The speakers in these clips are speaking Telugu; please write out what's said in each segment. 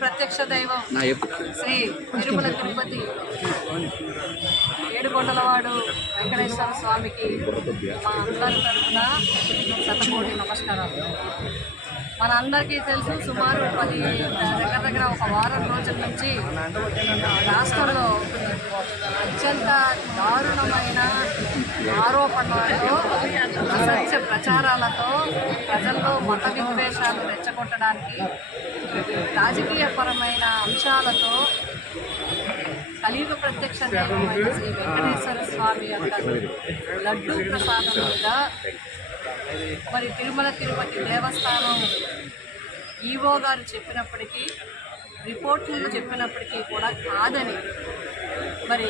ప్రత్యక్ష దైవం శ్రీ తిరుమల తిరుపతి ఏడుకొండలవాడు వెంకటేశ్వర స్వామికి మా అందరి తరఫున శతకోటి నమస్కారాలు. మన అందరికీ తెలుసు, సుమారు దగ్గర ఒక వారం రోజుల నుంచి రాష్ట్రంలో అత్యంత దారుణమైన ఆరోపణలతో, అసత్య ప్రచారాలతో ప్రజల్లో మత విద్వేషాలు రెచ్చగొట్టడానికి, రాజకీయపరమైన అంశాలతో కలియుగ ప్రత్యక్ష దైవమైన శ్రీ వెంకటేశ్వర స్వామి యొక్క లడ్డూ ప్రసాదం మీద మరి తిరుమల తిరుపతి దేవస్థానం ఈవో గారు చెప్పినప్పటికీ, రిపోర్టులు చెప్పినప్పటికీ కూడా కాదని, మరి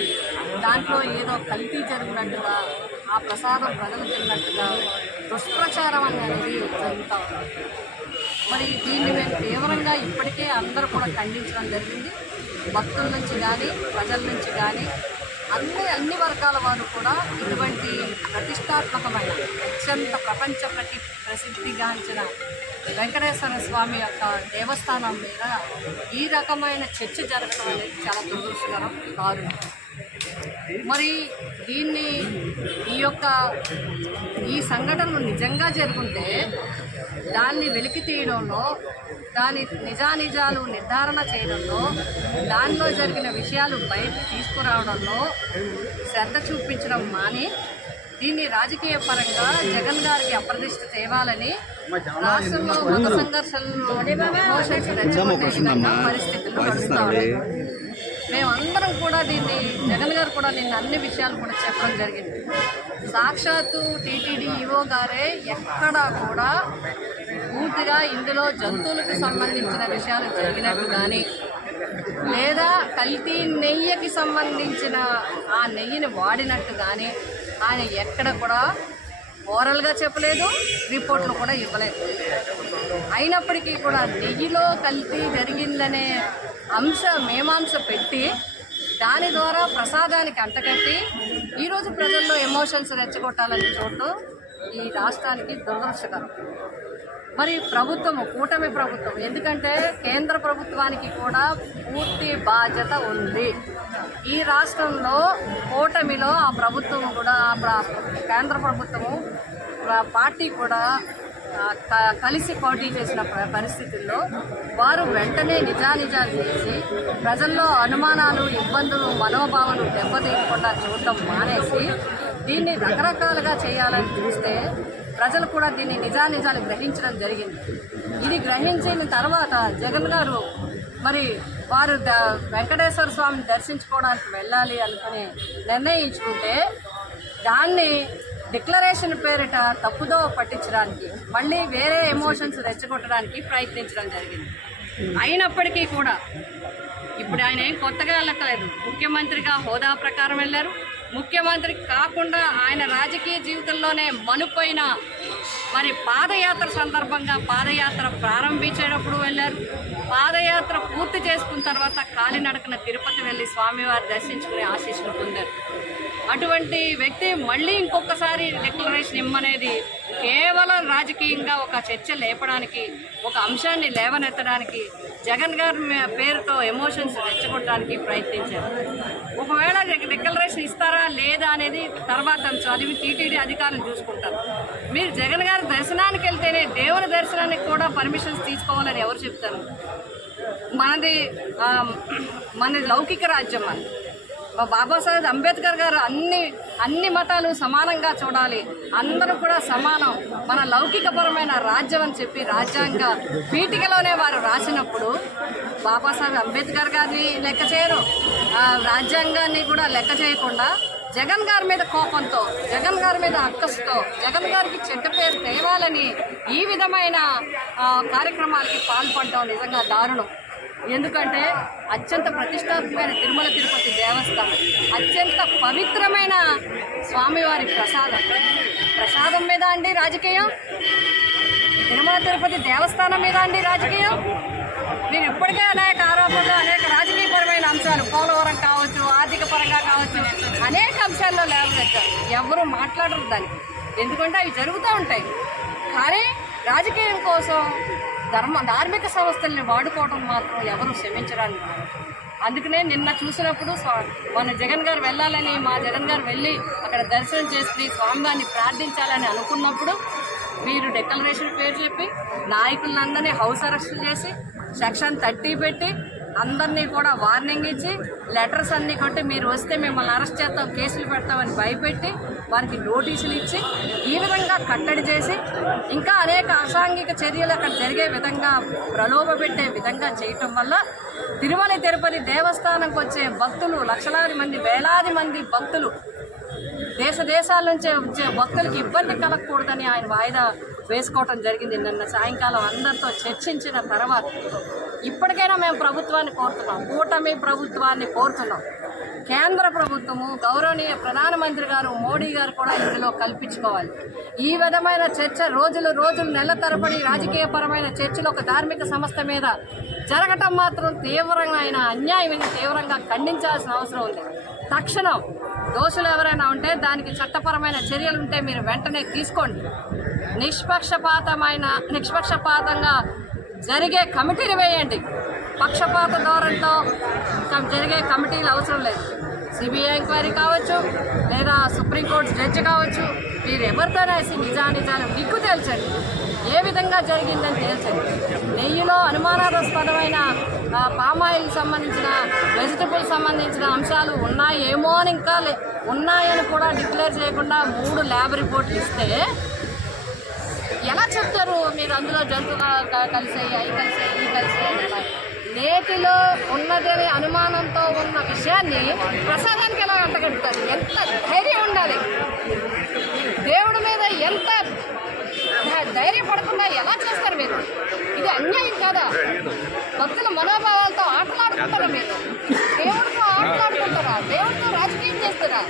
దాంట్లో ఏదో కల్తీ జరిగినట్టుగా, ఆ ప్రసాదం ప్రజలు తిన్నట్టుగా దుష్ప్రచారం అనేది జరుగుతూ ఉంది. మరి దీన్ని మేము తీవ్రంగా ఇప్పటికే అందరూ కూడా ఖండించడం జరిగింది. భక్తుల నుంచి కానీ, ప్రజల నుంచి కానీ, అన్ని వర్గాల వారు కూడా ఇటువంటి ప్రతిష్టాత్మకమైన అత్యంత ప్రపంచ ప్రసిద్ధిగాంచిన వెంకటేశ్వర స్వామి యొక్క దేవస్థానం మీద ఈ రకమైన చర్చ జరగడం అనేది చాలా దురదృష్టకరం, దారుణం. మరి దీన్ని ఈ సంఘటనలు నిజంగా జరుగుంటే దాన్ని వెలికి తీయడంలో, దాని నిజానిజాలు నిర్ధారణ చేయడంలో, దానిలో జరిగిన విషయాలు బయటకు తీసుకురావడంలో శ్రద్ధ చూపించడం మాని దీన్ని రాజకీయ పరంగా జగన్ గారికి అప్రదిష్ట తేవాలని రాష్ట్రంలో మత సంఘర్షణలు పరిస్థితులు నడుస్తాయి. మేమందరం కూడా దీన్ని, జగన్ గారు కూడా నిన్న అన్ని విషయాలు కూడా చెప్పడం జరిగింది. సాక్షాత్తు టీటీడీ ఈవో గారే ఎక్కడా కూడా పూర్తిగా ఇందులో జంతువులకు సంబంధించిన విషయాలు జరిగినట్టు కానీ, లేదా కల్తీ నెయ్యికి సంబంధించిన ఆ నెయ్యిని వాడినట్టు కానీ ఆయన ఎక్కడ కూడా ఓరల్గా చెప్పలేదు, రిపోర్ట్లు కూడా ఇవ్వలేదు. అయినప్పటికీ కూడా నెయ్యిలో కల్తీ జరిగిందనే మీమాంస పెట్టి దాని ద్వారా ప్రసాదానికి అంటగట్టి ఈరోజు ప్రజల్లో ఎమోషన్స్ రెచ్చగొట్టాలని చూడటం ఈ రాష్ట్రానికి దురదృష్టకరం. మరి ప్రభుత్వము, కూటమి ప్రభుత్వం, ఎందుకంటే కేంద్ర ప్రభుత్వానికి కూడా పూర్తి బాధ్యత ఉంది. ఈ రాష్ట్రంలో కూటమిలో ఆ ప్రభుత్వం కూడా, కేంద్ర ప్రభుత్వము పార్టీ కూడా కలిసి పోటీ చేసిన పరిస్థితుల్లో వారు వెంటనే నిజానిజాలు చేసి ప్రజల్లో అనుమానాలు, ఇబ్బందులు, మనోభావాలు దెబ్బతీయకుండా చూడటం మానేసి దీన్ని రకరకాలుగా చేయాలని చూస్తే ప్రజలు కూడా దీన్ని నిజానిజాలు గ్రహించడం జరిగింది. ఇది గ్రహించిన తర్వాత జగన్ గారు మరి వారు వెంకటేశ్వర స్వామిని దర్శించుకోవడానికి వెళ్ళాలి అనుకుని నిర్ణయించుకుంటే దాన్ని డిక్లరేషన్ పేరిట తప్పుదో పట్టించడానికి, మళ్ళీ వేరే ఎమోషన్స్ రెచ్చగొట్టడానికి ప్రయత్నించడం జరిగింది. అయినప్పటికీ కూడా ఇప్పుడు ఆయన ఏం కొత్తగా వెళ్ళట్లేదు. ముఖ్యమంత్రిగా హోదా ప్రకారం వెళ్ళారు. ముఖ్యమంత్రి కాకుండా ఆయన రాజకీయ జీవితంలోనే మనుపోయిన మరి పాదయాత్ర సందర్భంగా పాదయాత్ర ప్రారంభించేటప్పుడు వెళ్ళారు. పాదయాత్ర పూర్తి చేసుకున్న తర్వాత కాలినడకన తిరుపతి వెళ్ళి స్వామివారి దర్శించుకుని ఆశీస్సులు పొందారు. అటువంటి వ్యక్తి మళ్ళీ ఇంకొకసారి డిక్లరేషన్ ఇమ్మనేది కేవలం రాజకీయంగా ఒక చర్చ లేపడానికి, ఒక అంశాన్ని లేవనెత్తడానికి, జగన్ గారి పేరుతో ఎమోషన్స్ రెచ్చగొట్టడానికి ప్రయత్నించారు. ఒకవేళ డిక్లరేషన్ ఇస్తారా లేదా అనేది తర్వాత చదివి టీటీడీ అధికారులు చూసుకుంటారు. మీరు జగన్ గారి దర్శనానికి వెళ్తేనే దేవుని దర్శనానికి కూడా పర్మిషన్స్ తీసుకోవాలని ఎవరు చెప్తారు? మనది లౌకిక రాజ్యం. బాబాసాహెబ్ అంబేద్కర్ గారు అన్ని మతాలు సమానంగా చూడాలి, అందరూ కూడా సమానం, మన లౌకికపరమైన రాజ్యం అని చెప్పి రాజ్యాంగ పీఠికలోనే వారు రాసినప్పుడు బాబాసాహెబ్ అంబేద్కర్ గారిని లెక్క చేయరు, రాజ్యాంగాన్ని కూడా లెక్క చేయకుండా జగన్ గారి మీద కోపంతో, జగన్ గారి మీద అక్కసుతో, జగన్ గారికి చెడ్డ పేరు తేవాలని ఈ విధమైన కార్యక్రమాలకి పాల్పడడం నిజంగా దారుణం. ఎందుకంటే అత్యంత ప్రతిష్టాత్మకమైన తిరుమల తిరుపతి దేవస్థానం అత్యంత పవిత్రమైన స్వామివారి ప్రసాదం మీద అండి రాజకీయం. తిరుమల తిరుపతి దేవస్థానం మీద అండి రాజకీయం. మీరు ఇప్పటికే అనేక ఆరోపణలు, అనేక రాజకీయపరమైన అంశాలు, పోలవరం కావచ్చు, ఆర్థిక పరంగా కావచ్చు, అనేక అంశాల్లో లేవనెత్తారు. ఎవరు మాట్లాడరు దానికి, ఎందుకంటే అవి జరుగుతూ ఉంటాయి. కానీ రాజకీయం కోసం ధార్మిక సంస్థల్ని వాడుకోవడం మాత్రం ఎవరు క్షమించడానికి. అందుకనే నిన్న చూసినప్పుడు మన జగన్ గారు వెళ్ళాలని, మా జగన్ గారు వెళ్ళి అక్కడ దర్శనం చేసుకుని స్వామివారిని ప్రార్థించాలని అనుకున్నప్పుడు మీరు డిక్లరేషన్ పేరు చెప్పి నాయకులందరినీ హౌస్ అరెస్ట్ చేసి సెక్షన్ 30 పెట్టి అందరినీ కూడా వార్నింగ్ ఇచ్చి లెటర్స్ అన్నీ కొట్టి మీరు వస్తే మిమ్మల్ని అరెస్ట్ చేస్తాం, కేసులు పెడతామని భయపెట్టి వారికి నోటీసులు ఇచ్చి ఈ విధంగా కట్టడి చేసి ఇంకా అనేక అసాంఘిక చర్యలు అక్కడ జరిగే విధంగా ప్రలోభపెట్టే విధంగా చేయటం వల్ల తిరుమల తిరుపతి దేవస్థానంకి వచ్చే భక్తులు లక్షలాది మంది, వేలాది మంది భక్తులు, దేశాల నుంచే వచ్చే భక్తులకి ఇబ్బంది కలగకూడదని ఆయన వాయిదా వేసుకోవటం జరిగింది. నిన్న సాయంకాలం అందరితో చర్చించిన తర్వాత ఇప్పటికైనా మేము ప్రభుత్వాన్ని కోరుతున్నాం, కూటమి ప్రభుత్వాన్ని కోరుతున్నాం. కేంద్ర ప్రభుత్వము, గౌరవనీయ ప్రధానమంత్రి గారు మోడీ గారు కూడా ఇందులో కల్పించుకోవాలి. ఈ విధమైన చర్చ రోజులు నెల తరబడి రాజకీయపరమైన చర్చలు ఒక ధార్మిక సంస్థ మీద జరగటం మాత్రం తీవ్రమైన అన్యాయం. తీవ్రంగా ఖండించాల్సిన అవసరం ఉంది. తక్షణం దోషులు ఎవరైనా ఉంటే దానికి చట్టపరమైన చర్యలు ఉంటే మీరు వెంటనే తీసుకోండి. నిష్పక్షపాతంగా జరిగే కమిటీలు వేయండి. పక్షపాత ధోరణితో జరిగే కమిటీలు అవసరం లేదు. సిబిఐ ఎంక్వైరీ కావచ్చు, లేదా సుప్రీంకోర్టు జడ్జి కావచ్చు, మీరు ఎవరితోనే నిజాలు నిగ్గు తేల్చండి. ఏ విధంగా జరిగిందని తేల్చండి. నెయ్యిలో అనుమానాస్పదమైన పామాయిల్ సంబంధించిన, వెజిటబుల్ సంబంధించిన అంశాలు ఉన్నాయేమో అని ఇంకా ఉన్నాయని కూడా డిక్లేర్ చేయకుండా 3 ల్యాబ్ రిపోర్ట్లు ఇస్తే ఎలా చెప్తారు? మీరు అందులో జంతువులు కలిసాయి, అవి కలిసాయి, ఈ కలిసాయి. నేతిలో ఉన్నదని అనుమానంతో ఉన్న విషయాన్ని ప్రసాదానికి ఎలా అంటగడుతారు? ఎంత ధైర్యం ఉండాలి! దేవుడి మీద ఎంత ధైర్యపడకుండా ఎలా చేస్తారు మీరు? ఇది అన్యాయం కాదా? భక్తుల మనోభావాలతో ఆటలాడుకుంటారా? మీరు దేవుడితో ఆటలాడుకుంటారా? దేవుడితో రాజకీయం చేస్తారా?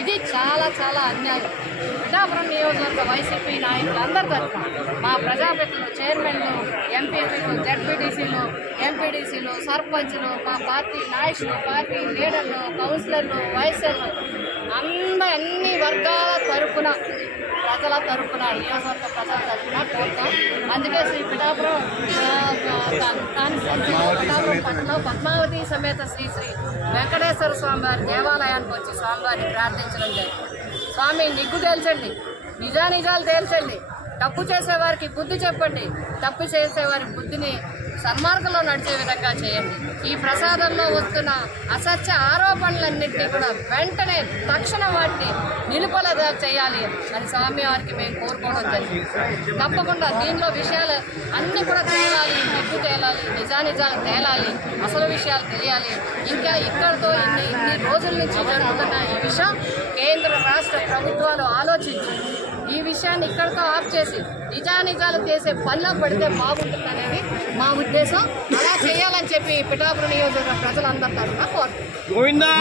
ఇది చాలా అన్యాయం. పిఠాపురం నియోజకవర్గ వైసీపీ నాయకులు అందరి తరఫున మా ప్రజాప్రతినిధులు, చైర్మన్లు, ఎంపీపీలు, జడ్పీటీసీలు, ఎంపీడీసీలు, సర్పంచ్లు, మా పార్టీ నాయకులు, పార్టీ లీడర్లు, కౌన్సిలర్లు, వైసర్లు అన్ని వర్గాల తరఫున, ప్రజల తరఫున, నియోజకవర్గ ప్రజల తరఫున కోరుతాం. అందుకే శ్రీ పిఠాపురం పట్టణంలో పద్మావతి సమేత శ్రీ వెంకటేశ్వర స్వామి వారి దేవాలయానికి వచ్చి స్వామివారిని ప్రార్థించడం జరిగింది. స్వామి నిగ్గు తేల్చండి, నిజాలు తేల్చండి. తప్పు చేసేవారికి బుద్ధి చెప్పండి, తప్పు చేసేవారి బుద్ధిని సన్మార్గంలో నడిచే విధంగా చేయండి. ఈ ప్రసాదంలో వస్తున్న అసత్య ఆరోపణలన్నింటినీ కూడా వెంటనే తక్షణం వాటిని నిలుపల చేయాలి అని స్వామివారికి మేము కోరుకోవడం జరిగింది. తప్పకుండా దీనిలో విషయాలు అన్నీ కూడా తేలాలి, నిగ్గు తేలాలి, నిజాలు తేలాలి, అసలు విషయాలు తెలియాలి. ఇంకా ఇక్కడితో ఇన్ని రోజుల నుంచి జరుగుతున్న ఈ విషయం కేంద్ర రాష్ట్ర ప్రభుత్వాలు ఆలోచించి ఈ విషయాన్ని ఇక్కడితో ఆఫ్ చేసి నిజాలు చేసే పనిలో పడితే బాగుంటుందనేది మా ఉద్దేశం. అలా చేయాలని చెప్పి పిఠాపురం నియోజకవర్గ ప్రజలందరి తరఫున కోరుతున్నాం.